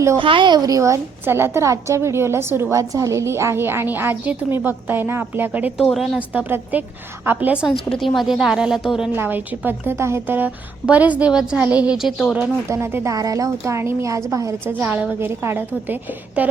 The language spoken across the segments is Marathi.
हॅलो. Hi everyone. चला तर आजच्या व्हिडिओला सुरुवात झालेली आहे आणि आज जे तुम्ही बघताय ना आपल्याकडे तोरण असतं. प्रत्येक आपल्या संस्कृतीमध्ये दाराला तोरण लावायची पद्धत आहे. तर बरेच दिवस झाले हे जे तोरण होतं ना ते दाराला होतं आणि मी आज बाहेरचं जाळं वगैरे काढत होते. तर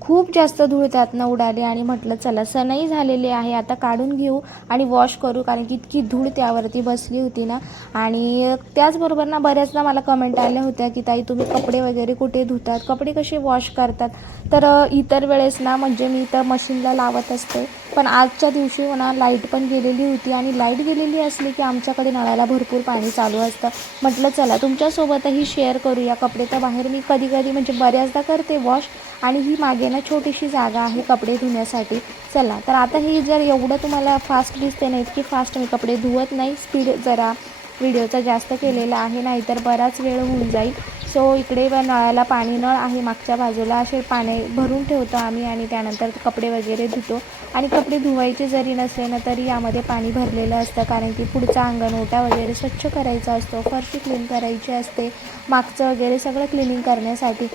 खूप जास्त धूळ त्यातनं उडाली आणि म्हटलं चला सणही झालेली आहे आता काढून घेऊ आणि वॉश करू. कारण की इतकी धूळ त्यावरती बसली होती ना. आणि त्याचबरोबर ना बऱ्याचदा मला कमेंट आल्या होत्या की ताई तुम्ही कपडे वगैरे कुठे धुतात कपडे कसे वॉश करतात. तर इतर वेळेस ना म्हणजे मी तर मशीनला लावत असते. पण आजच्या दिवशी हो ना लाइट पण गेलेली होती आणि लाइट गेलेली असली की आमच्याकडे नळाला भरपूर पाणी चालू असतं. म्हटलं चला तुमच्यासोबतही शेअर करूया कपडे. तर बाहेर मी कधी कधी म्हणजे बऱ्याचदा करते वॉश आणि ही मागे ना छोटीशी जागा आहे कपडे धुण्यासाठी. चला तर आता ही जर एवढं तुम्हाला फास्ट दिसते ना इतकी फास्ट मी कपडे धुवत नाही स्पीड जरा व्हिडिओचा जास्त केलेला आहे नाहीतर बराच वेळ होऊन जाईल. सो इकडे नळाला पाणी नळ आहे मागच्या बाजूला. असे पाणी भरून ठेवतो आम्ही आणि त्यानंतर कपडे वगैरे धुतो. आणि कपडे धुवायचे जरी नसले ना तरी यामध्ये पाणी भरलेलं असतं. कारण की पुढचा अंगण ओटा वगैरे स्वच्छ करायचा असतो. फरशी क्लीन करायची असते. मागचं वगैरे सगळं क्लिनिंग करण्यासाठी.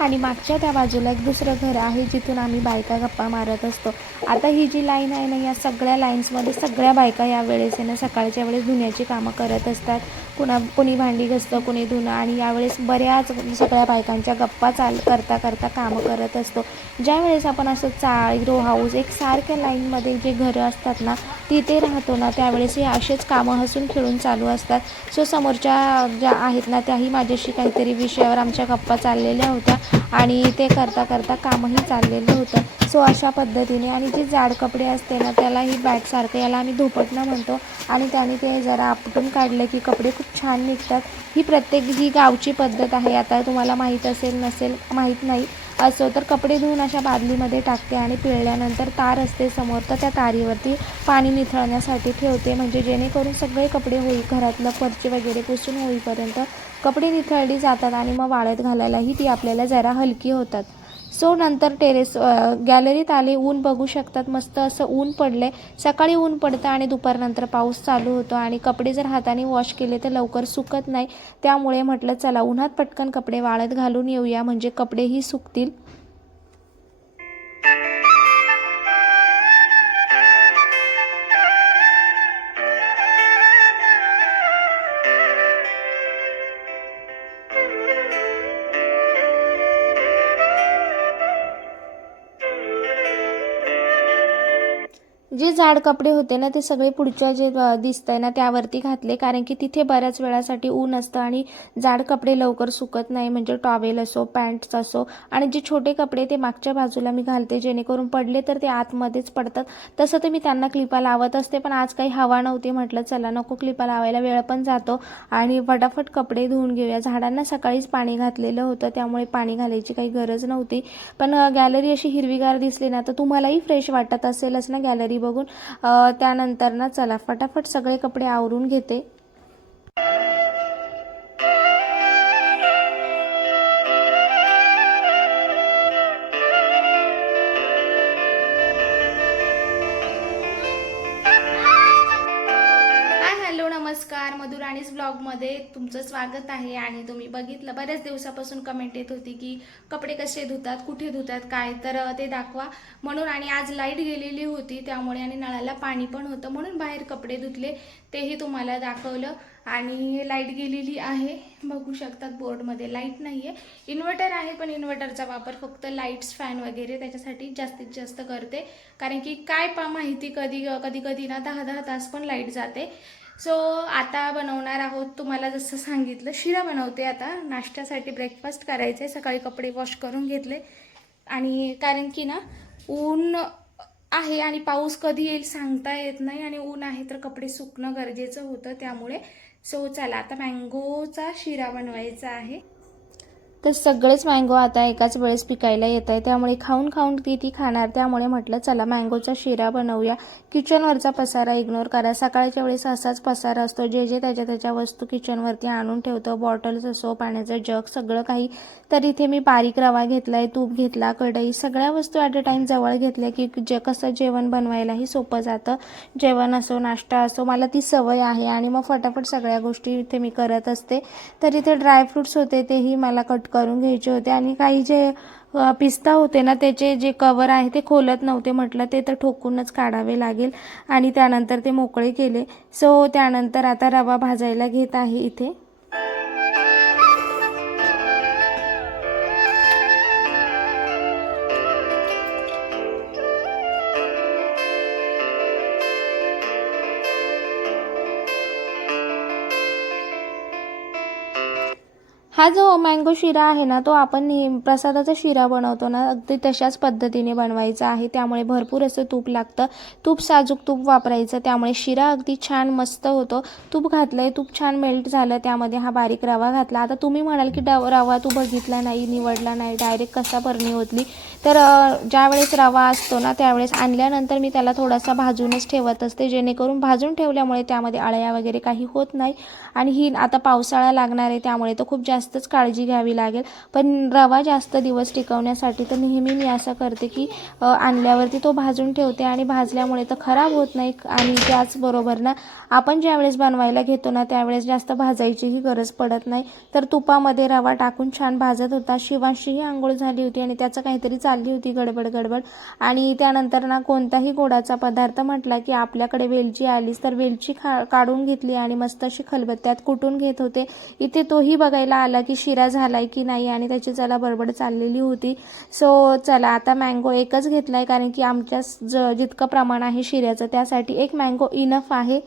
आणि मागच्या त्या बाजूला एक दुसरं घर आहे. जिथून आम्ही बायका गप्पा मारत असतो. आता ही जी लाईन आहे ना या सगळ्या लाईन्समध्ये सगळ्या बायका या वेळेस आहे ना सकाळच्या वेळेस धुण्याची कामं करत असतात. कुणा कुणी भांडी घसतं कुणी धुणं आणि यावेळेस बऱ्याच सगळ्या बायकांच्या गप्पा चाल करता करता कामं करत असतो. ज्यावेळेस आपण असं चाळ रो हाऊस एक सारख्या लाईनमध्ये जे घरं असतात ना तिथे राहतो ना त्यावेळेस हे असेच कामं हसून खेळून चालू असतात. सो समोरच्या ज्या आहेत ना त्याही माझ्याशी काहीतरी विषयावर आमच्या गप्पा चाललेल्या होत्या. आणि ते करता करता कामही चाललेलं होतं. सो अशा पद्धतीने आणि जे जाड कपडे असते ना त्यालाही बॅगसारखं बॅटसारखं याला आम्ही धोपटणं म्हणतो. आणि त्याने ते जरा आपटून काढलं की कपडे खूप छान निघतात. ही प्रत्येक ही गावची पद्धत आहे आता तुम्हाला माहीत असेल नसेल माहीत नाही असो तर कपडे धुवून अशा बादलीमध्ये टाकते आणि पिळल्यानंतर तार असते समोर तर त्या तारीवरती पाणी निथळण्यासाठी ठेवते. म्हणजे जेणेकरून सगळे कपडे होईल घरातलं फरची वगैरे पुसून होईपर्यंत कपडे निथळली जातात आणि मग वाळत घालायलाही ती आपल्याला जरा हलकी होतात. सो नंतर टेरेस गॅलरीत आले ऊन बघू शकतात. मस्त असं ऊन पडले सकाळी ऊन पडतं आणि दुपारनंतर पाऊस चालू होतो आणि कपडे जर हाताने वॉश केले तर लवकर सुकत नाही. त्यामुळे म्हटलं चला उन्हात पटकन कपडे वाळत घालून येऊया. म्हणजे कपडेही सुकतील. जाड कपडे होते ना ते सगळे पुढच्या जे दिसतंय ना त्यावरती घातले. कारण की तिथे बऱ्याच वेळासाठी ऊन असतं आणि जाड कपडे लवकर सुकत नाही. म्हणजे टॉवेल असो पॅन्ट्स असो. आणि जे छोटे कपडे ते मागच्या बाजूला मी घालते जेणेकरून पडले तर ते आतमध्येच पडतात. तसं तर मी त्यांना क्लिपा लावत असते पण आज काही हवा नव्हती म्हटलं चला नको क्लिपा लावायला वेळ पण जातो. आणि फटाफट कपडे धुवून घेऊया. झाडांना सकाळीच पाणी घातलेलं होतं त्यामुळे पाणी घालायची काही गरज नव्हती. पण गॅलरी अशी हिरवीगार दिसली ना तर तुम्हालाही फ्रेश वाटत असेलच ना गॅलरी बघून. त्यानंतर ना चला फटाफट सगळे कपडे आवरून घेते. मधुराणीज ब्लॉगमध्ये तुमचं स्वागत आहे आणि तुम्ही बघितलं बऱ्याच दिवसापासून कमेंट येत होती की कपडे कसे धुतात कुठे धुतात काय? तर ते दाखवा. म्हणून आणि आज लाइट गेलेली होती त्यामुळे आणि नळाला पाणी पण होतं म्हणून बाहेर कपडे धुतले तेही तुम्हाला दाखवलं. आणि लाइट गेलेली आहे. बघू शकतात बोर्डमध्ये. लाइट नाही आहे इन्व्हर्टर आहे पण इन्व्हर्टरचा वापर फक्त लाईट्स फॅन वगैरे त्याच्यासाठी जास्तीत जास्त करते. कारण की काय पा माहिती कधी कधी कधी ना दहा दहा तास पण लाइट जाते. सो आता बनवणार आहोत तुम्हाला जसं सांगितलं शिरा बनवते आता. नाश्त्यासाठी ब्रेकफास्ट करायचे सकाळी कपडे वॉश करून घेतले. आणि कारण की ना ऊन आहे आणि पाऊस कधी येईल सांगता येत नाही. आणि ऊन आहे तर कपडे सुकणं गरजेचं होतं त्यामुळे. सो चला आता मँगोचा शिरा बनवायचा आहे. तर सगळेच मँगो आता एकाच वेळेस पिकायला येत आहे त्यामुळे खाऊन खाऊन किती खाणार. त्यामुळे म्हटलं चला मँगोचा शिरा बनवूया. किचनवरचा पसारा इग्नोर करा. सकाळच्या वेळेस असाच पसारा असतो. जे जे त्याच्या त्याच्या वस्तू किचनवरती आणून ठेवतो. बॉटल्स असो पाण्याचं जग सगळं काही. तर इथे मी बारीक रवा घेतला आहे तूप घेतला कढई सगळ्या वस्तू ॲट अ टाईम जवळ घेतल्या की जे कसं जेवण बनवायलाही सोपं जातं. जेवण असो नाश्ता असो मला ती सवय आहे. आणि मग फटाफट सगळ्या गोष्टी इथे मी करत असते. तर इथे ड्रायफ्रुट्स होते तेही मला कट करून घ्यायचे होते. आणि काही जे पिस्ता होते ना त्याचे जे कवर आहे ते खोलत नव्हते. म्हटलं ते तर ठोकूनच काढावे लागेल. आणि त्यानंतर ते मोकळे केले. सो त्यानंतर आता रवा भाजायला घेत आहे इथे. हा जो मँगो शिरा आहे ना तो आपण प्रसादाचा शिरा बनवतो ना अगदी तशाच पद्धतीने बनवायचा आहे. त्यामुळे भरपूर असं तूप लागतं. तूप साजूक तूप वापरायचं. त्यामुळे शिरा अगदी छान मस्त होतो. तूप घातलंय तूप छान मेल्ट झालं त्यामध्ये हा बारीक रवा घातला. आता तुम्ही म्हणाल की डव रवा तू बघितला नाही निवडला नाही डायरेक्ट कसा बरणी होतली? तर ज्यावेळेस रवा असतो ना त्यावेळेस आणल्यानंतर मी त्याला थोडासा भाजूनच ठेवत असते. जेणेकरून भाजून ठेवल्यामुळे त्यामध्ये अळ्या वगैरे काही होत नाही. आणि ही आता पावसाळा लागणार आहे त्यामुळे तर खूप जास्त जास्तच काळजी घ्यावी लागेल. पण रवा जास्त दिवस टिकवण्यासाठी तर नेहमी मी असं करते की आणल्यावरती तो भाजून ठेवते आणि भाजल्यामुळे तर खराब होत नाही आणि त्याचबरोबर ना आपण ज्यावेळेस बनवायला घेतो ना त्यावेळेस जास्त भाजायचीही गरज पडत नाही. तर तुपामध्ये रवा टाकून छान भाजत होता. शिवांशीही आंघोळ झाली होती आणि त्याचं काहीतरी चालली होती गडबड गडबड. आणि त्यानंतर ना कोणताही गोडाचा पदार्थ म्हटला की आपल्याकडे वेलची आलीच तर वेलची खा काढून घेतली आणि मस्त अशी खलबत्त्यात कुटून घेत होते. इथे तोही बघायला आला की शिरा झाला आहे की नाही आणि त्याची चला बडबड चाललेली होती. सो चला आता मँगो एकच घेतला आहे कारण की आमच्या ज जितकं प्रमाण आहे शिऱ्याचं त्यासाठी एक मँगो इनफ आहे.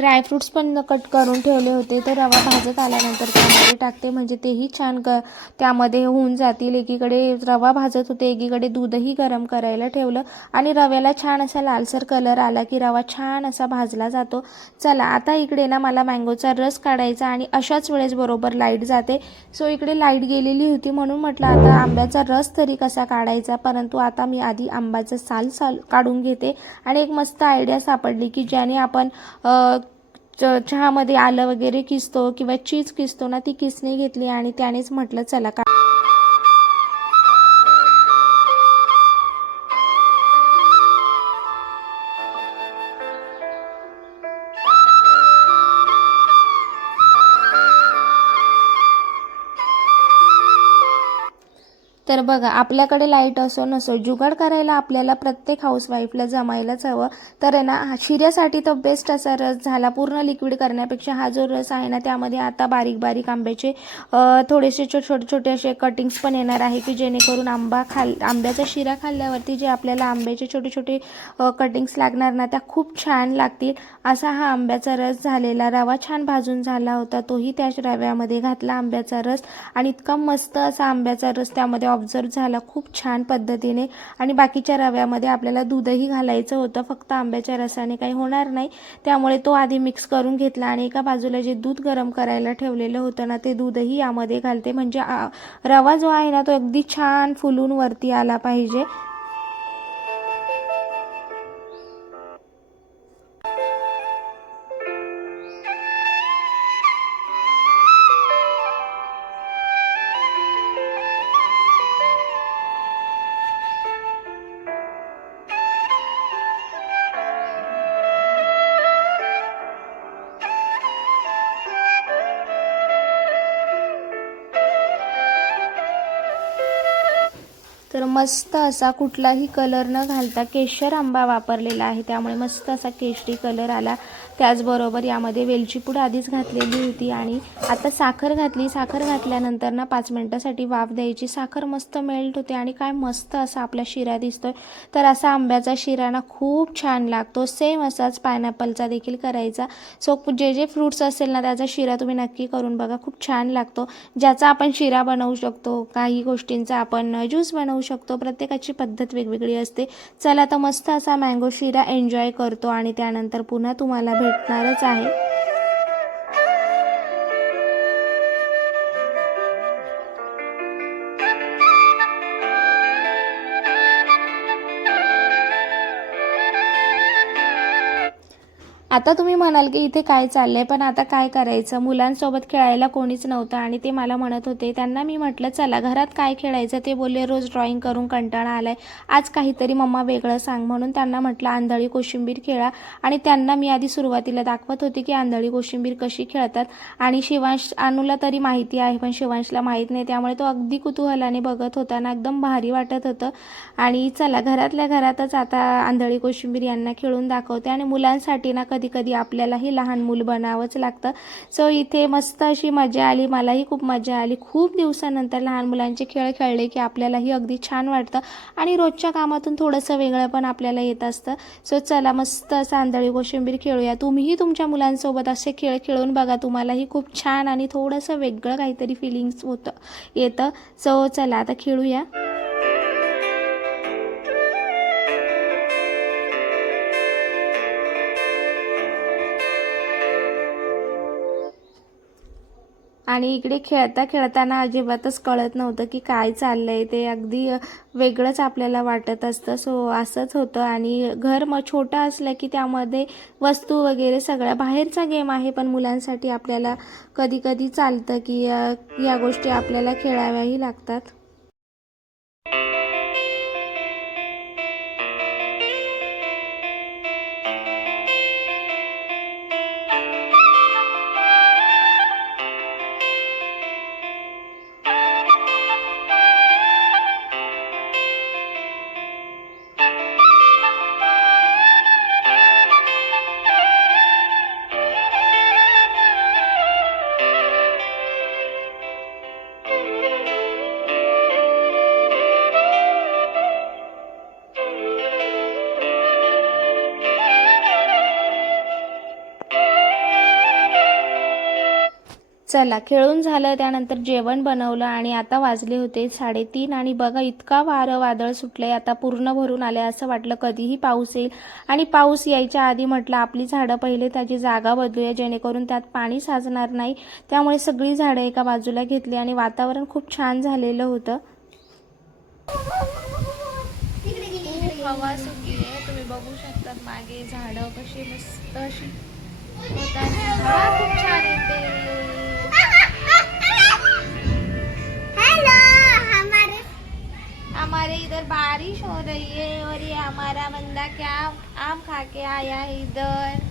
ड्रायफ्रूट्स पण कट करून ठेवले होते. तर रवा भाजत आल्यानंतर त्यामध्ये टाकते. म्हणजे तेही छान ग त्यामध्ये होऊन जातील. एकीकडे रवा भाजत होते एकीकडे दूधही गरम करायला ठेवलं. आणि रव्याला छान असा लालसर कलर आला की रवा छान असा भाजला जातो. चला आता इकडे ना मला मँगोचा रस काढायचा आणि अशाच वेळेस बरोबर लाइट जाते. सो इकडे लाइट गेलेली होती म्हणून म्हटलं आता आंब्याचा रस तरी कसा काढायचा? परंतु आता मी आधी आंब्याचं साल साल काढून घेते. आणि एक मस्त आयडिया सापडली की ज्याने आपण चहामध्ये आलं वगैरे किसतो किंवा चीज किसतो ना ती किसणी घेतली आणि त्यानेच म्हटलं चला का तर बघा आपल्याकडे लाइट असो नसो जुगाड करायला आपल्याला प्रत्येक हाऊसवाईफला जमायलाच हवं. तर आहे ना हा शिऱ्यासाठी तर बेस्ट असा रस झाला. पूर्ण लिक्विड करण्यापेक्षा हा जो रस आहे ना त्यामध्ये आता बारीक बारीक आंब्याचे थोडेसे छोटे छोटे असे कटिंग्स पण येणार आहे की जेणेकरून आंबा खाल आंब्याचा शिरा खाल्ल्यावरती जे आपल्याला आंब्याचे छोटे छोटे कटिंग्स लागणार ना त्या खूप छान लागतील. असा हा आंब्याचा रस झालेला रवा छान भाजून झाला होता. तोही त्याच रव्यामध्ये घातला आंब्याचा रस. आणि इतका मस्त असा आंब्याचा रस त्यामध्ये ऑब्झर्व झाला खूप छान पद्धतीने आणि बाकीच्या रव्यामध्ये आपल्याला दूधही घालायचं होतं फक्त आंब्याच्या रसाने काही होणार नाही. त्यामुळे तो आधी मिक्स करून घेतला आणि एका बाजूला जे दूध गरम करायला ठेवलेलं होतं ना ते दूधही यामध्ये घालते. म्हणजे रवा जो आहे ना तो अगदी छान फुलून वरती आला पाहिजे. मस्त असा कुठलाही कलर न घालता केशर आंबा वापरलेला आहे. त्यामुळे मस्त असा केशरी कलर आला. त्याचबरोबर यामध्ये वेलची पूड आधीच घातलेली होती आणि आता साखर घातली. साखर घातल्यानंतर ना पाच मिनटासाठी वाफ द्यायची. साखर मस्त मेल्ट होते आणि काय मस्त असा आपला शिरा दिसतोय. तर असा आंब्याचा शिरा ना खूप छान लागतो. सेम असाच पायनॅपलचा देखील करायचा. सो जे जे फ्रुट्स असेल ना त्याचा शिरा तुम्ही नक्की करून बघा. खूप छान लागतो. ज्याचा आपण शिरा बनवू शकतो काही गोष्टींचा आपण ज्यूस बनवू शकतो. प्रत्येकाची पद्धत वेगवेगळी असते. चला तर मस्त असा मँगो शिरा एन्जॉय करतो आणि त्यानंतर पुन्हा तुम्हाला भेट. भेटणारच आहे. आता तुम्ही म्हणाल की इथे काय चाललंय पण आता काय करायचं? मुलांसोबत खेळायला कोणीच नव्हतं आणि ते मला म्हणत होते त्यांना मी म्हटलं चला घरात काय खेळायचं? ते बोलले रोज ड्रॉइंग करून कंटाळा आलाय. आज काहीतरी मम्मा वेगळं सांग. म्हणून त्यांना म्हटलं आंधळी कोशिंबीर खेळा. आणि त्यांना मी आधी सुरुवातीला दाखवत होते की आंधळी कोशिंबीर कशी खेळतात. आणि शिवांश अनुला तरी माहिती आहे पण शिवांशला माहीत नाही त्यामुळे तो अगदी कुतूहलाने बघत होता ना एकदम भारी वाटत होतं. आणि चला घरातल्या घरातच आता आंधळी कोशिंबीर यांना खेळून दाखवते आणि मुलांसाठी ना कधी कधी कधी आपल्यालाही लहान मूल बनावंच लागतं. सो इथे मस्त अशी मजा आली. मलाही खूप मजा आली. खूप दिवसानंतर लहान मुलांचे खेळ खेळले की आपल्यालाही अगदी छान वाटतं. आणि रोजच्या कामातून थोडंसं वेगळं पण आपल्याला येत असतं. सो चला मस्त असं आंधळी कोशिंबीर खेळूया. तुम्हीही तुमच्या मुलांसोबत असे खेळ खेळून बघा. तुम्हालाही खूप छान आणि थोडंसं वेगळं काहीतरी फिलिंग्स होतं येतं. सो चला आता खेळूया. आणि इकडे खेळता खेळताना अजिबातच कळत नव्हतं की काय चाललंय. ते अगदी वेगळंच आपल्याला वाटत असतं. सो असंच होतं. आणि घर मग छोटं असलं की त्यामध्ये वस्तू वगैरे सगळ्या बाहेरचा गेम आहे पण मुलांसाठी आपल्याला कधी कधी चालतं की या गोष्टी आपल्याला खेळाव्याही लागतात. चला खेळून झालं त्यानंतर जेवण बनवलं आणि आता वाजले होते साडेतीन आणि बघा इतका वारं वादळ सुटलंय आता पूर्ण भरून आले असं वाटलं कधीही पाऊस येईल. आणि पाऊस यायच्या आधी म्हटलं आपली झाडं पहिले त्याची जागा बदलूया जेणेकरून त्यात पाणी साचणार नाही. त्यामुळे सगळी झाडं एका बाजूला घेतली आणि वातावरण खूप छान झालेलं होतं. हवा सुकी आहे तुम्ही बघू शकतात मागे झाडं कशी मस्त अशी खूप छान येते. हमारे इधर बारिश हो रही है और ये हमारा बंदा क्या आम खा के आया है इधर?